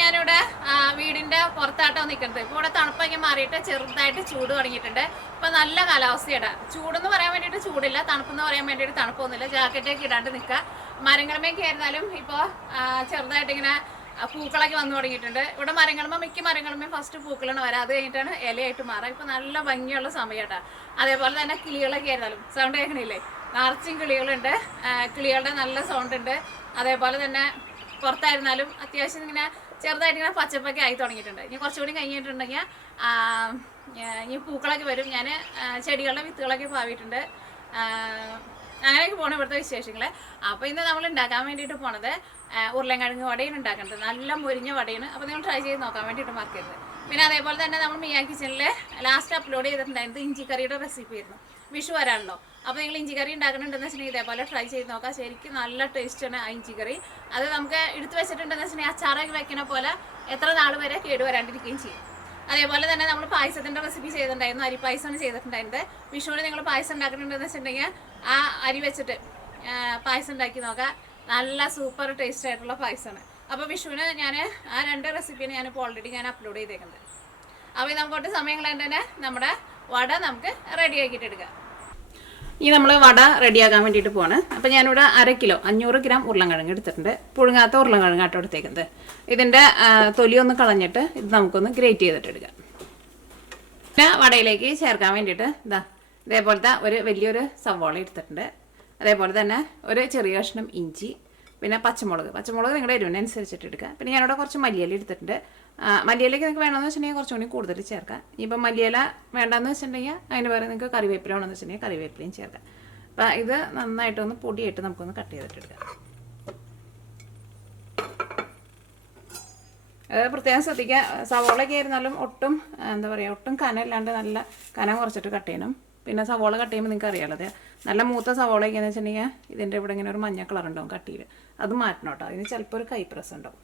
ഞാനിവിടെ വീടിൻ്റെ പുറത്താട്ടോ നിൽക്കുന്നത്. ഇപ്പോൾ ഇവിടെ തണുപ്പൊക്കെ മാറിയിട്ട് ചെറുതായിട്ട് ചൂട് തുടങ്ങിയിട്ടുണ്ട്. ഇപ്പോൾ നല്ല കാലാവസ്ഥയാണ്. ചൂടെന്ന് പറയാൻ വേണ്ടിയിട്ട് ചൂടില്ല, തണുപ്പെന്ന് പറയാൻ വേണ്ടിയിട്ട് തണുപ്പൊന്നുമില്ല. ജാക്കറ്റൊക്കെ ഇടാണ്ട് നിൽക്കുക. മരങ്ങളുമേക്ക് ആയിരുന്നാലും ഇപ്പോൾ ചെറുതായിട്ട് ഇങ്ങനെ പൂക്കളൊക്കെ വന്നു തുടങ്ങിയിട്ടുണ്ട്. ഇവിടെ മിക്ക മരങ്ങളുമേ ഫസ്റ്റ് പൂക്കളാണ് വരാം, അത് കഴിഞ്ഞിട്ടാണ് ഇലയായിട്ട് മാറുക. ഇപ്പോൾ നല്ല ഭംഗിയുള്ള സമയമായിട്ടാണ്. അതേപോലെ തന്നെ കിളികളൊക്കെ ആയിരുന്നാലും സൗണ്ട് കേൾക്കണില്ലേ, നിറച്ചും കിളികളുണ്ട്. കിളികളുടെ നല്ല സൗണ്ട് ഉണ്ട്. അതേപോലെ തന്നെ പുറത്തായിരുന്നാലും അത്യാവശ്യം ഇങ്ങനെ ചെറുതായിട്ട് ഇങ്ങനെ പച്ചപ്പൊക്കെ ആയി തുടങ്ങിയിട്ടുണ്ട്. ഇനി കുറച്ചുകൂടി കഴിഞ്ഞിട്ടുണ്ടെങ്കിൽ ഇനി പൂക്കളൊക്കെ വരും. ഞാൻ ചെടികളുടെ വിത്തുകളൊക്കെ പാവിയിട്ടുണ്ട്. അങ്ങനെയൊക്കെ പോകണം ഇവിടുത്തെ വിശേഷങ്ങൾ. അപ്പോൾ ഇന്ന് നമ്മൾ ഉണ്ടാക്കാൻ വേണ്ടിയിട്ട് പോണത് ഉരുളൻകിഴങ്ങ് വടയാണ് ഉണ്ടാക്കുന്നത്. നല്ല മുരിഞ്ഞ വടയാണ്. അപ്പോൾ നിങ്ങൾ ട്രൈ ചെയ്ത് നോക്കാൻ വേണ്ടിയിട്ട് മറക്കരുത്. പിന്നെ അതേപോലെ തന്നെ നമ്മൾ മിയാ കിച്ചണിൽ ലാസ്റ്റ് അപ്ലോഡ് ചെയ്തിട്ടുണ്ടായിരുന്നത് ഇഞ്ചിക്കറിയുടെ റെസിപ്പി ആയിരുന്നു. വിഷു വരാണല്ലോ. അപ്പോൾ നിങ്ങൾ ഇഞ്ചിക്കറി ഉണ്ടാക്കുന്നുണ്ടെന്ന് വെച്ചിട്ടുണ്ടെങ്കിൽ ഇതേപോലെ ട്രൈ ചെയ്ത് നോക്കാം. ശരിക്കും നല്ല ടേസ്റ്റാണ് ആ ഇഞ്ചിക്കറി. അത് നമുക്ക് എടുത്ത് വെച്ചിട്ടുണ്ടെന്ന് വെച്ചിട്ടുണ്ടെങ്കിൽ അച്ചാറൊക്കെ വെക്കുന്ന പോലെ എത്ര നാൾ വരെ കേടുവരാണ്ടിരിക്കുകയും ചെയ്യും. അതേപോലെ തന്നെ നമ്മൾ പായസത്തിൻ്റെ റെസിപ്പി ചെയ്തിട്ടുണ്ടായിരുന്നു. അരി പായസമാണ് ചെയ്തിട്ടുണ്ടായിരുന്നത്. വിഷുവിന് നിങ്ങൾ പായസം ഉണ്ടാക്കുന്നുണ്ടെന്ന് വെച്ചിട്ടുണ്ടെങ്കിൽ ആ അരി വെച്ചിട്ട് പായസം ഉണ്ടാക്കി നോക്കാം. നല്ല സൂപ്പർ ടേസ്റ്റ് ആയിട്ടുള്ള പായസമാണ്. അപ്പോൾ വിഷുവിന് ഞാൻ ആ 2 റെസിപ്പിയാണ് ഞാനിപ്പോൾ ഓൾറെഡി അപ്ലോഡ് ചെയ്തേക്കുന്നത്. അപ്പോൾ നമുക്കൊട്ട് സമയം കളയാണ്ട് തന്നെ നമ്മുടെ വട നമുക്ക് റെഡിയാക്കിയിട്ട് എടുക്കാം. ഇനി നമ്മൾ വട റെഡിയാക്കാൻ വേണ്ടിയിട്ട് പോവാണ്. അപ്പോൾ ഞാനിവിടെ 1/2 കിലോ 500 ഗ്രാം ഉരുളൻകിഴങ്ങ് എടുത്തിട്ടുണ്ട്. പുഴുങ്ങാത്ത ഉരുളൻകിഴങ്ങാട്ടോ എടുത്തേക്കുന്നത്. ഇതിൻ്റെ തൊലി ഒന്ന് കളഞ്ഞിട്ട് ഇത് നമുക്കൊന്ന് ഗ്രേറ്റ് ചെയ്തിട്ട് എടുക്കാം. പിന്നെ വടയിലേക്ക് ചേർക്കാൻ വേണ്ടിയിട്ട് ഇതേപോലത്തെ ഒരു വലിയൊരു സവോള എടുത്തിട്ടുണ്ട്. അതേപോലെ തന്നെ ഒരു ചെറിയ കഷ്ണം ഇഞ്ചി, പിന്നെ പച്ചമുളക് നിങ്ങളുടെ എരിവിനനുസരിച്ചിട്ട് എടുക്കുക. പിന്നെ ഞാനിവിടെ കുറച്ച് മല്ലിയില എടുത്തിട്ടുണ്ട്. മല്ലിയിലേക്ക് നിങ്ങൾക്ക് വേണമെന്ന് വെച്ചിട്ടുണ്ടെങ്കിൽ കുറച്ചുകൂടി കൂടുതൽ ചേർക്കാം. ഇപ്പം മല്ലിയില വേണ്ടെന്ന് വെച്ചിട്ടുണ്ടെങ്കിൽ അതിന് പകരം നിങ്ങൾക്ക് കറിവേപ്പില വേണമെന്ന് വെച്ചിട്ടുണ്ടെങ്കിൽ കറിവേപ്പിലയും ചേർക്കാം. അപ്പം ഇത് നന്നായിട്ടൊന്ന് പൊടിയായിട്ട് നമുക്കൊന്ന് കട്ട് ചെയ്തിട്ട് എടുക്കാം. പ്രത്യേകം ശ്രദ്ധിക്കുക, സവോളയൊക്കെ ആയിരുന്നാലും ഒട്ടും ഒട്ടും കനമില്ലാണ്ട് നല്ല കനം കുറച്ചിട്ട് കട്ട് ചെയ്യണം. പിന്നെ സവോള കട്ട് ചെയ്യുമ്പോൾ നിങ്ങൾക്ക് അറിയാമല്ലോ, അതെ നല്ല മൂത്ത സവോളയൊക്കെ എന്ന് വെച്ചിട്ടുണ്ടെങ്കിൽ ഇതിൻ്റെ ഇവിടെ ഇങ്ങനെ ഒരു മഞ്ഞ കളർ ഉണ്ടാവും കട്ടിയിൽ. അത് മാറ്റണം കേട്ടോ. അതിന് ചിലപ്പോൾ ഒരു കൈപ്രസ് ഉണ്ടാവും.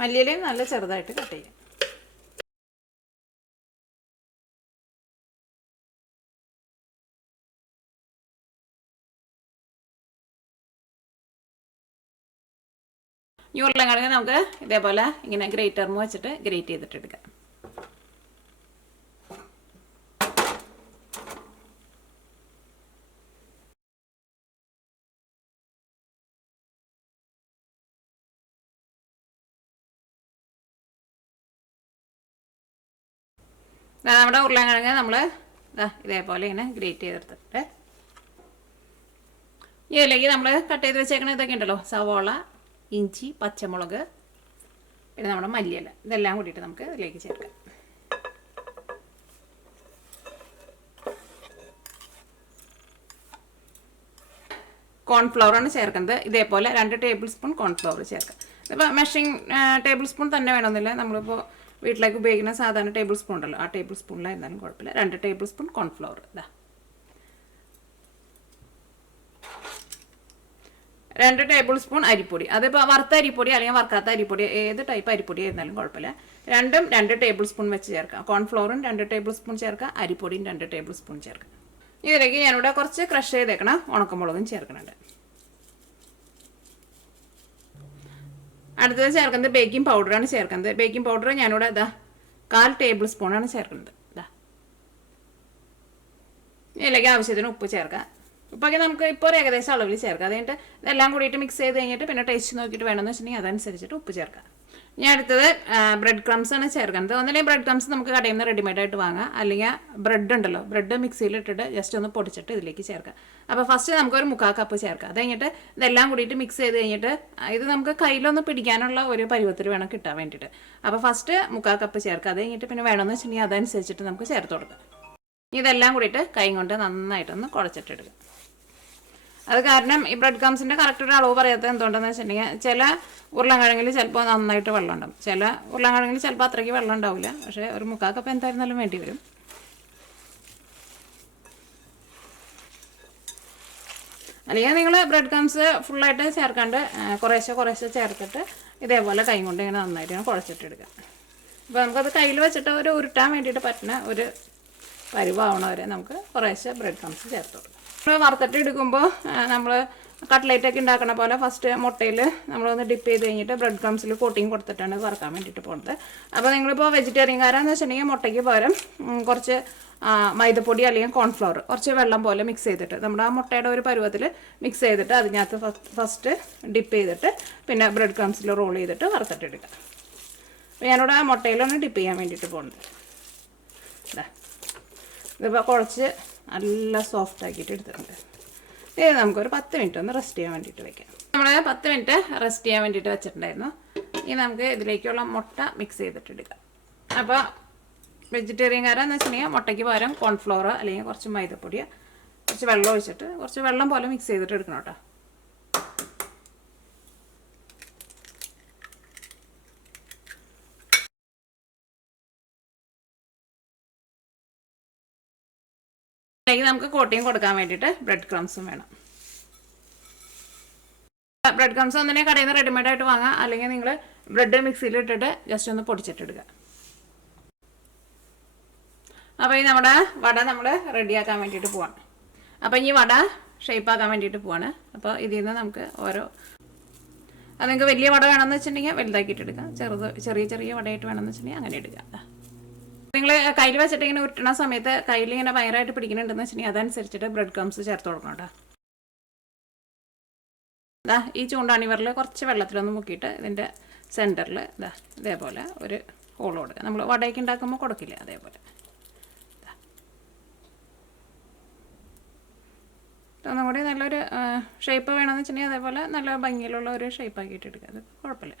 മല്ലിയിലയും നല്ല ചെറുതായിട്ട് കട്ട് ചെയ്യാം. ഈ ഉരുളൻകിഴങ്ങ് നമുക്ക് ഇതേപോലെ ഇങ്ങനെ ഗ്രേറ്ററിന് വെച്ചിട്ട് ഗ്രേറ്റ് ചെയ്തിട്ട് എടുക്കാം. നമ്മുടെ ഉരുളൻകിഴങ്ങ് നമ്മൾ ഇതേപോലെ ഇങ്ങനെ ഗ്രേറ്റ് ചെയ്തെടുത്തിട്ട് ഇതിലേക്ക് നമ്മൾ കട്ട് ചെയ്ത് വെച്ചേക്കണ ഇതൊക്കെ ഉണ്ടല്ലോ, സവോള, ഇഞ്ചി, പച്ചമുളക്, പിന്നെ നമ്മുടെ മല്ലിയില, ഇതെല്ലാം കൂടിയിട്ട് നമുക്ക് ഇതിലേക്ക് ചേർക്കാം. കോൺഫ്ലവറാണ് ചേർക്കുന്നത്. ഇതേപോലെ 2 ടേബിൾ സ്പൂൺ കോൺഫ്ലവർ ചേർക്കാം. ഇപ്പോൾ മെഷറിംഗ് ടേബിൾ സ്പൂൺ തന്നെ വേണമെന്നില്ല. നമ്മളിപ്പോൾ വീട്ടിലേക്ക് ഉപയോഗിക്കുന്ന സാധാരണ ടേബിൾ സ്പൂൺ ഉണ്ടല്ലോ, ആ ടേബിൾ സ്പൂണിലായിരുന്നാലും കുഴപ്പമില്ല. 2 table spoon cornflour. 2 table spoon അരിപ്പൊടി. അതിപ്പോൾ വറുത്ത അരിപ്പൊടി അല്ലെങ്കിൽ വറുക്കാത്ത അരിപ്പൊടി, ഏത് ടൈപ്പ് അരിപ്പൊടി ആയിരുന്നാലും കുഴപ്പമില്ല. 2 ടേബിൾ സ്പൂൺ വെച്ച് ചേർക്കാം. കോൺഫ്ലവറും 2 ടേബിൾ സ്പൂൺ ചേർക്കാം. അരിപ്പൊടിയും 2 ടേബിൾ സ്പൂൺ ചേർക്കാം. ഇതിലേക്ക് ഞാനിവിടെ കുറച്ച് ക്രഷ് ചെയ്തേക്കണം ഉണക്കമുളകും ചേർക്കുന്നുണ്ട്. അടുത്തത് ചേർക്കുന്നത് ബേക്കിംഗ് പൗഡറാണ് ചേർക്കുന്നത്. ബേക്കിംഗ് പൗഡർ ഞാനിവിടെ 1/4 ടേബിൾ സ്പൂണാണ് ചേർക്കുന്നത്. ഇതിലേക്ക് ആവശ്യത്തിന് ഉപ്പ് ചേർക്കാം. ഉപ്പൊക്കെ നമുക്ക് ഇപ്പോൾ ഏകദേശം അളവിൽ ചേർക്കാം. അത് കഴിഞ്ഞിട്ട് ഇതെല്ലാം കൂടിയിട്ട് മിക്സ് ചെയ്ത് കഴിഞ്ഞിട്ട് പിന്നെ ടേസ്റ്റ് നോക്കിയിട്ട് വേണമെന്ന് വെച്ചിട്ടുണ്ടെങ്കിൽ അതനുസരിച്ചിട്ട് ഉപ്പ് ചേർക്കാം. ഞാൻ അടുത്തത് ബ്രെഡ് ക്രംസ് ആണ് ചേർക്കുന്നത്. ഒന്നില്ലെങ്കിൽ ബ്രെഡ് ക്രംസ് നമുക്ക് കടയിൽ നിന്ന് റെഡിമെയ്ഡായിട്ട് വാങ്ങാം, അല്ലെങ്കിൽ ബ്രെഡ് ഉണ്ടല്ലോ, ബ്രെഡ് മിക്സിയിലിട്ടിട്ട് ജസ്റ്റ് ഒന്ന് പൊടിച്ചിട്ട് ഇതിലേക്ക് ചേർക്കാം. അപ്പോൾ ഫസ്റ്റ് നമുക്കൊരു 3/4 കപ്പ് ചേർക്കാം. അത് കഴിഞ്ഞിട്ട് ഇതെല്ലാം കൂടിയിട്ട് മിക്സ് ചെയ്ത് കഴിഞ്ഞിട്ട് ഇത് നമുക്ക് കയ്യിലൊന്ന് പിടിക്കാനുള്ള ഒരു പരുവത്തിൽ വേണം കിട്ടാൻ വേണ്ടിയിട്ട്. അപ്പോൾ ഫസ്റ്റ് 3/4 കപ്പ് ചേർക്കാം. അത് കഴിഞ്ഞിട്ട് പിന്നെ വേണമെന്ന് വെച്ചിട്ടുണ്ടെങ്കിൽ അതനുസരിച്ചിട്ട് നമുക്ക് ചേർത്ത് കൊടുക്കാം. ഇതെല്ലാം കൂടിയിട്ട് കൈ കൊണ്ട് നന്നായിട്ടൊന്ന് കുഴച്ചിട്ടെടുക്കാം. അത് കാരണം ഈ ബ്രെഡ് ക്രംസിൻ്റെ കറക്റ്റ് ഒരു അളവ് പറയാത്തത് എന്തുകൊണ്ടെന്ന് വെച്ചിട്ടുണ്ടെങ്കിൽ ചില ഉരുളൻകിഴങ്ങിൽ ചിലപ്പോൾ നന്നായിട്ട് വെള്ളം ഉണ്ടാവും, ചില ഉരുളൻകിഴങ്ങിൽ ചിലപ്പോൾ അത്രയ്ക്ക് വെള്ളം ഉണ്ടാവില്ല. പക്ഷേ ഒരു 3/4 കപ്പ് എന്തായിരുന്നാലും വേണ്ടി വരും. അല്ലെങ്കിൽ നിങ്ങൾ ബ്രെഡ് ക്രംസ് ഫുള്ളായിട്ട് ചേർക്കാണ്ട് കുറേശ്ശെ ചേർത്തിട്ട് ഇതേപോലെ കൈ കൊണ്ട് ഇങ്ങനെ നന്നായിട്ട് ഇങ്ങനെ കുഴച്ചിട്ടെടുക്കുക. അപ്പോൾ നമുക്കത് കയ്യിൽ വെച്ചിട്ട് ഒരു ഉരുട്ടാൻ വേണ്ടിയിട്ട് പറ്റുന്ന ഒരു പരുവാവണവരെ നമുക്ക് കുറേശ്ശെ ബ്രെഡ് ക്രംസ് ചേർത്ത് കൊടുക്കാം. നമ്മൾ വറുത്തിട്ട് എടുക്കുമ്പോൾ നമ്മൾ കട്ട്ലേറ്റൊക്കെ ഉണ്ടാക്കണ പോലെ ഫസ്റ്റ് മുട്ടയിൽ നമ്മളൊന്ന് ഡിപ്പ് ചെയ്ത് കഴിഞ്ഞിട്ട് ബ്രെഡ് ക്രംസിൽ കോട്ടിങ് കൊടുത്തിട്ടാണ് വറുക്കാൻ വേണ്ടിയിട്ട് പോകുന്നത്. അപ്പോൾ നിങ്ങളിപ്പോൾ വെജിറ്റേറിയൻകാരാന്ന് വെച്ചിട്ടുണ്ടെങ്കിൽ മുട്ടയ്ക്ക് പകരം കുറച്ച് മൈദപ്പൊടി അല്ലെങ്കിൽ കോൺഫ്ലവർ കുറച്ച് വെള്ളം പോലെ മിക്സ് ചെയ്തിട്ട് നമ്മുടെ ആ മുട്ടയുടെ ഒരു പരുവത്തിൽ മിക്സ് ചെയ്തിട്ട് അതിനകത്ത് ഫസ്റ്റ് ഡിപ്പ് ചെയ്തിട്ട് പിന്നെ ബ്രെഡ് ക്രംസിൽ റോൾ ചെയ്തിട്ട് വറുത്തിട്ടെടുക്കുക. അപ്പോൾ ഞാനിവിടെ ആ മുട്ടയിലൊന്ന് ഡിപ്പ് ചെയ്യാൻ വേണ്ടിയിട്ട് പോകുന്നത്. ഇതിപ്പോൾ കുഴച്ച് നല്ല സോഫ്റ്റ് ആക്കിയിട്ട് എടുത്തിട്ടുണ്ട്. ഇത് നമുക്കൊരു 10 മിനിറ്റ് ഒന്ന് റെസ്റ്റ് ചെയ്യാൻ വേണ്ടിയിട്ട് വെക്കാം. നമ്മൾ 10 മിനിറ്റ് റെസ്റ്റ് ചെയ്യാൻ വേണ്ടിയിട്ട് വെച്ചിട്ടുണ്ടായിരുന്നു. ഇനി നമുക്ക് ഇതിലേക്കുള്ള മുട്ട മിക്സ് ചെയ്തിട്ടെടുക്കാം. അപ്പോൾ വെജിറ്റേറിയൻകാരെന്ന് വെച്ചിട്ടുണ്ടെങ്കിൽ മുട്ടയ്ക്ക് പകരം കോൺഫ്ലോർ അല്ലെങ്കിൽ കുറച്ച് മൈദപ്പൊടി കുറച്ച് വെള്ളം ഒഴിച്ചിട്ട് കുറച്ച് വെള്ളം പോലെ മിക്സ് ചെയ്തിട്ട് എടുക്കണം കേട്ടോ. നമുക്ക് കോട്ടിങ് കൊടുക്കാൻ വേണ്ടിയിട്ട് ബ്രെഡ് ക്രംസും വേണം. ബ്രെഡ് ക്രംസ് ഒന്നിനെ കടയിൽ നിന്ന് റെഡിമെയ്ഡായിട്ട് വാങ്ങാം, അല്ലെങ്കിൽ നിങ്ങൾ ബ്രെഡ് മിക്സിയിൽ ഇട്ടിട്ട് ജസ്റ്റ് ഒന്ന് പൊടിച്ചിട്ടെടുക്കുക. അപ്പോൾ ഈ നമ്മുടെ വട നമ്മൾ റെഡിയാക്കാൻ വേണ്ടിയിട്ട് പോവാണ്. അപ്പോൾ ഈ വട ഷേപ്പാക്കാൻ വേണ്ടിയിട്ട് പോവാണ്. അപ്പോൾ ഇതിൽ നിന്ന് നമുക്ക് അത് നിങ്ങൾക്ക് വലിയ വട വേണമെന്ന് വെച്ചിട്ടുണ്ടെങ്കിൽ വലുതാക്കിയിട്ട് എടുക്കാം, ചെറിയ വടയായിട്ട് വേണമെന്ന് വെച്ചിട്ടുണ്ടെങ്കിൽ അങ്ങനെ എടുക്കാം. നിങ്ങൾ കയ്യിൽ വെച്ചിട്ട് ഇങ്ങനെ ഉരുട്ടണ സമയത്ത് കയ്യിൽ ഇങ്ങനെ ഭയങ്കരമായിട്ട് പിടിക്കുന്നുണ്ടെന്ന് വെച്ചിട്ടുണ്ടെങ്കിൽ അതനുസരിച്ചിട്ട് ബ്രെഡ് ക്രംസ് ചേർത്ത് കൊടുക്കണം കേട്ടോ. ഈ ചൂണ്ടാണിവറിൽ കുറച്ച് വെള്ളത്തിലൊന്ന് മുക്കിയിട്ട് ഇതിൻ്റെ സെൻറ്ററിൽ ഇതേപോലെ ഒരു ഹോൾ കൊടുക്കുക. നമ്മൾ വടയൊക്കെ ഉണ്ടാക്കുമ്പോൾ കൊടുക്കില്ല, അതേപോലെ ഒന്നും കൂടി നല്ലൊരു ഷേപ്പ് വേണമെന്ന് വെച്ചിട്ടുണ്ടെങ്കിൽ അതേപോലെ നല്ല ഭംഗിയിലുള്ള ഒരു ഷേപ്പ് ആക്കിയിട്ട് എടുക്കുക. അത് കുഴപ്പമില്ല.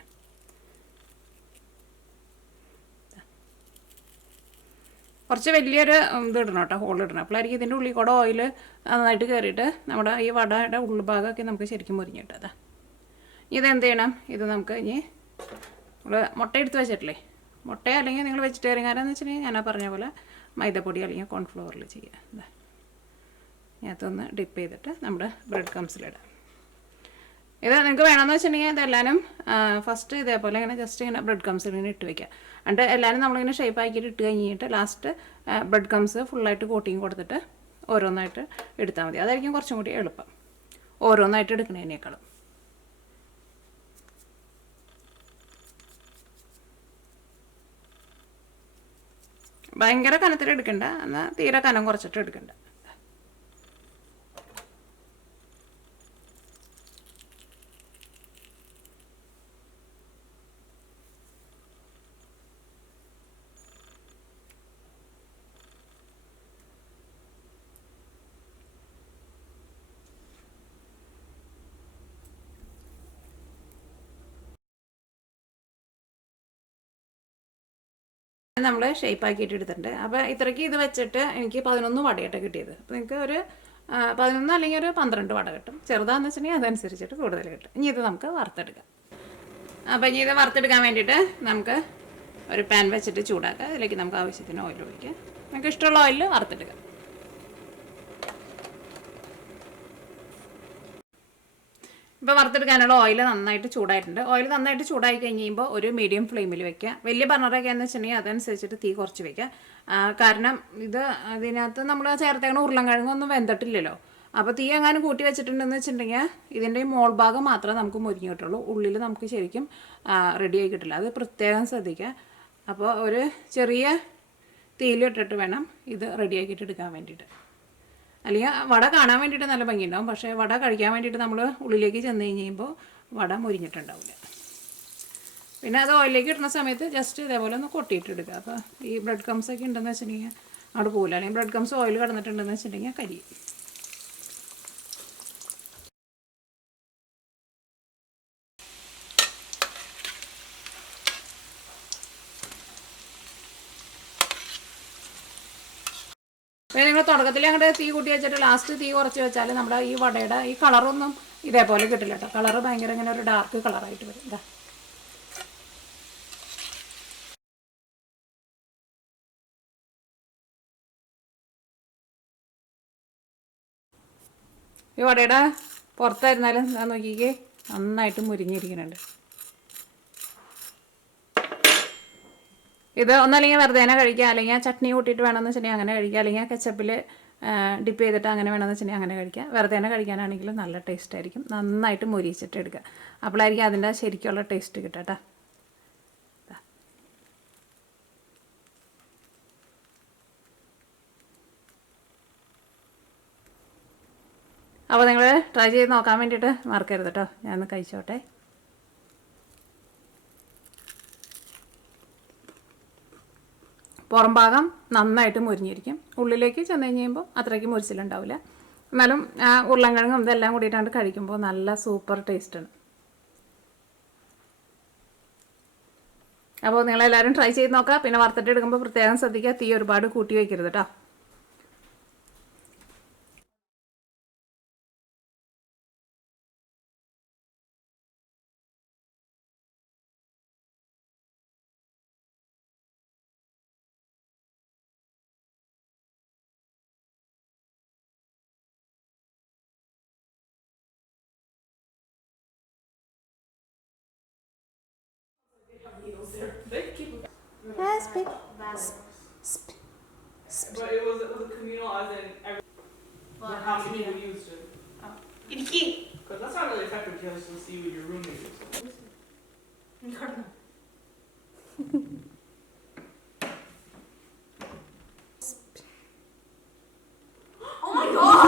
കുറച്ച് വലിയൊരു ഇത് ഇടണം കേട്ടോ, ഹോൾ ഇടണം. അപ്പോഴായിരിക്കും ഇതിൻ്റെ ഉള്ളിൽ കൂടെ ഓയിൽ നന്നായിട്ട് കയറിയിട്ട് നമ്മുടെ ഈ വടയുടെ ഉൾഭാഗമൊക്കെ നമുക്ക് ശരിക്കും മുരിഞ്ഞ് കിട്ടുക. ഇതെന്ത് ചെയ്യണം, ഇത് നമുക്ക് ഇനി നമ്മൾ മുട്ട എടുത്ത് വെച്ചിട്ടില്ലേ, മുട്ട അല്ലെങ്കിൽ നിങ്ങൾ വെജിറ്റേറിയൻകാരെന്ന് വെച്ചിട്ടുണ്ടെങ്കിൽ ഞാൻ പറഞ്ഞ പോലെ മൈദപ്പൊടി അല്ലെങ്കിൽ കോൺഫ്ലവറിൽ ചെയ്യുക. ഇതിനകത്തൊന്ന് ഡിപ്പ് ചെയ്തിട്ട് നമ്മുടെ ബ്രെഡ് ക്രംസിലിടാം. ഇത് നിങ്ങൾക്ക് വേണമെന്ന് വെച്ചിട്ടുണ്ടെങ്കിൽ ഇതെല്ലാവരും ഫസ്റ്റ് ഇതേപോലെ ഇങ്ങനെ ജസ്റ്റ് ഇങ്ങനെ ബ്രെഡ് ക്രംസിൽ ഇങ്ങനെ ഇട്ട് വയ്ക്കുക. എന്നിട്ട് എല്ലാവരും നമ്മളിങ്ങനെ ഷേപ്പ് ആക്കിയിട്ട് ഇട്ട് കഴിഞ്ഞിട്ട് ലാസ്റ്റ് ബ്രെഡ് ക്രംസ് ഫുള്ളായിട്ട് കോട്ടിങ് കൊടുത്തിട്ട് ഓരോന്നായിട്ട് എടുത്താൽ മതി. അതായിരിക്കും കുറച്ചും കൂടി എളുപ്പം ഓരോന്നായിട്ട് എടുക്കുന്നതിനേക്കാളും. ഭയങ്കര കനത്തിൽ എടുക്കണ്ട, എന്നാൽ തീരെ കനം കുറച്ചിട്ട് എടുക്കണ്ട. നമ്മൾ ഷേപ്പ് ആക്കിയിട്ട് എടുത്തിട്ടുണ്ട്. അപ്പോൾ ഇത്രയ്ക്ക് ഇത് വെച്ചിട്ട് എനിക്ക് 11 വടയായിട്ട് കിട്ടിയത്. അപ്പോൾ നിങ്ങൾക്ക് ഒരു 11 അല്ലെങ്കിൽ ഒരു 12 വട കിട്ടും. ചെറുതാണെന്ന് വെച്ചിട്ടുണ്ടെങ്കിൽ അതനുസരിച്ചിട്ട് കൂടുതൽ കിട്ടും. ഇനി ഇത് നമുക്ക് വറുത്തെടുക്കാം. അപ്പോൾ ഇനി ഇത് വറുത്തെടുക്കാൻ വേണ്ടിയിട്ട് നമുക്ക് ഒരു പാൻ വെച്ചിട്ട് ചൂടാക്കുക. അതിലേക്ക് നമുക്ക് ആവശ്യത്തിന് ഓയിൽ ഒഴിക്കുക. നമുക്ക് ഇഷ്ടമുള്ള ഓയിൽ വറുത്തെടുക്കാം. ഇപ്പോൾ വറുത്തെടുക്കാനുള്ള ഓയിൽ നന്നായിട്ട് ചൂടായിട്ടുണ്ട്. ഓയിൽ നന്നായിട്ട് ചൂടായി കഴിയുമ്പോൾ ഒരു മീഡിയം ഫ്ലെയിമിൽ വെക്കുക. വലിയ ബർണറൊക്കെ എന്ന് വെച്ചിട്ടുണ്ടെങ്കിൽ അതനുസരിച്ചിട്ട് തീ കുറച്ച് വെക്കുക. കാരണം ഇതിനകത്ത് നമ്മൾ ചേർത്തേക്കണ ഉരുളൻകിഴങ്ങൊന്നും വെന്തിട്ടില്ലല്ലോ. അപ്പോൾ തീ എങ്ങാനും കൂട്ടി വെച്ചിട്ടുണ്ടെന്ന് വെച്ചിട്ടുണ്ടെങ്കിൽ ഇതിൻ്റെ മോൾ ഭാഗം മാത്രമേ നമുക്ക് മുരിഞ്ഞ് കിട്ടുള്ളൂ, ഉള്ളിൽ നമുക്ക് ശരിക്കും റെഡിയായി കിട്ടില്ല. അത് പ്രത്യേകം ശ്രദ്ധിക്കുക. അപ്പോൾ ഒരു ചെറിയ തീയിലിട്ടിട്ട് വേണം ഇത് റെഡിയാക്കിയിട്ട് എടുക്കാൻ വേണ്ടിയിട്ട്. അല്ലെങ്കിൽ വട കാണാൻ വേണ്ടിയിട്ട് നല്ല ഭംഗിയുണ്ടാവും, പക്ഷേ വട കഴിക്കാൻ വേണ്ടിയിട്ട് നമ്മൾ ഉള്ളിലേക്ക് ചെന്ന് കഴിയുമ്പോൾ വട മുരിഞ്ഞിട്ടുണ്ടാവില്ല. പിന്നെ അത് ഓയിലേക്ക് ഇടുന്ന സമയത്ത് ജസ്റ്റ് ഇതേപോലെ ഒന്ന് കൊട്ടിയിട്ടെടുക്കുക. അപ്പോൾ ഈ ബ്രെഡ് ക്രംസ് ഒക്കെ ഉണ്ടെന്ന് വെച്ചിട്ടുണ്ടെങ്കിൽ അവിടെ പോകില്ല. അല്ലെങ്കിൽ ബ്രെഡ് ക്രംസ് ഓയിൽ കിടന്നിട്ടുണ്ടെന്ന് വെച്ചിട്ടുണ്ടെങ്കിൽ കരിയും. നിങ്ങൾ തുടക്കത്തിൽ അങ്ങോട്ട് തീ കൂട്ടി വെച്ചിട്ട് ലാസ്റ്റ് തീ കുറച്ച് വെച്ചാൽ നമ്മുടെ ഈ വടയുടെ ഈ കളറൊന്നും ഇതേപോലെ കിട്ടില്ല കേട്ടോ. കളറ് ഭയങ്കര ഇങ്ങനെ ഒരു ഡാർക്ക് കളറായിട്ട് വരും. ഇതാ ഈ വടയുടെ പുറത്തായിരുന്നാലും ഞാൻ നോക്കിക്കേ നന്നായിട്ട് മുരിഞ്ഞിരിക്കുന്നുണ്ട്. ഇത് ഒന്നല്ലെങ്കിൽ വെറുതെ തന്നെ കഴിക്കുക, അല്ലെങ്കിൽ ചട്നി കൂട്ടിയിട്ട് വേണമെന്ന് വെച്ചിട്ടുണ്ടെങ്കിൽ അങ്ങനെ കഴിക്കുക, അല്ലെങ്കിൽ കെച്ചപ്പിൽ ഡിപ്പ് ചെയ്തിട്ട് അങ്ങനെ വേണമെന്ന് വെച്ചിട്ടുണ്ടെങ്കിൽ അങ്ങനെ കഴിക്കുക. വെറുതെ തന്നെ കഴിക്കാനാണെങ്കിലും നല്ല ടേസ്റ്റ് ആയിരിക്കും. നന്നായിട്ട് മുരിച്ചിട്ട് എടുക്കുക, അപ്പോഴായിരിക്കും അതിൻ്റെ ശരിക്കുള്ള ടേസ്റ്റ് കിട്ടുക കേട്ടോ. അപ്പോൾ നിങ്ങൾ ട്രൈ ചെയ്ത് നോക്കാൻ വേണ്ടിയിട്ട് മറക്കരുത് കേട്ടോ. ഞാനൊന്ന് കഴിച്ചോട്ടെ. പുറം ഭാഗം നന്നായിട്ട് മുരിഞ്ഞിരിക്കും, ഉള്ളിലേക്ക് ചെന്ന് കഴിയുമ്പോൾ അത്രയ്ക്ക് മുരിച്ചിലുണ്ടാവില്ല. എന്നാലും ഉരുളൻകിഴങ്ങും ഇതെല്ലാം കൂടിയിട്ടാണ് കഴിക്കുമ്പോൾ നല്ല സൂപ്പർ ടേസ്റ്റാണ്. അപ്പോൾ നിങ്ങളെല്ലാവരും ട്രൈ ചെയ്ത് നോക്കുക. പിന്നെ വറുത്തിട്ട് എടുക്കുമ്പോൾ പ്രത്യേകം ശ്രദ്ധിക്കുക, തീ ഒരുപാട് കൂട്ടി വയ്ക്കരുത് കേട്ടോ. Yes, big. But it was a communal, as in how many people used it. Because that's not really effective because you'll see with your roommate. Oh my god!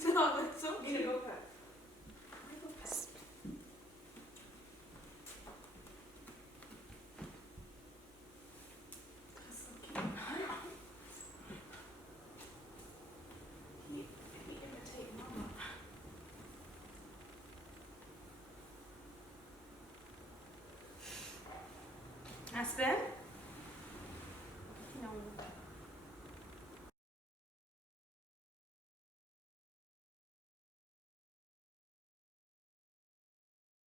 Stop, that's so cute. Go back. Aspen?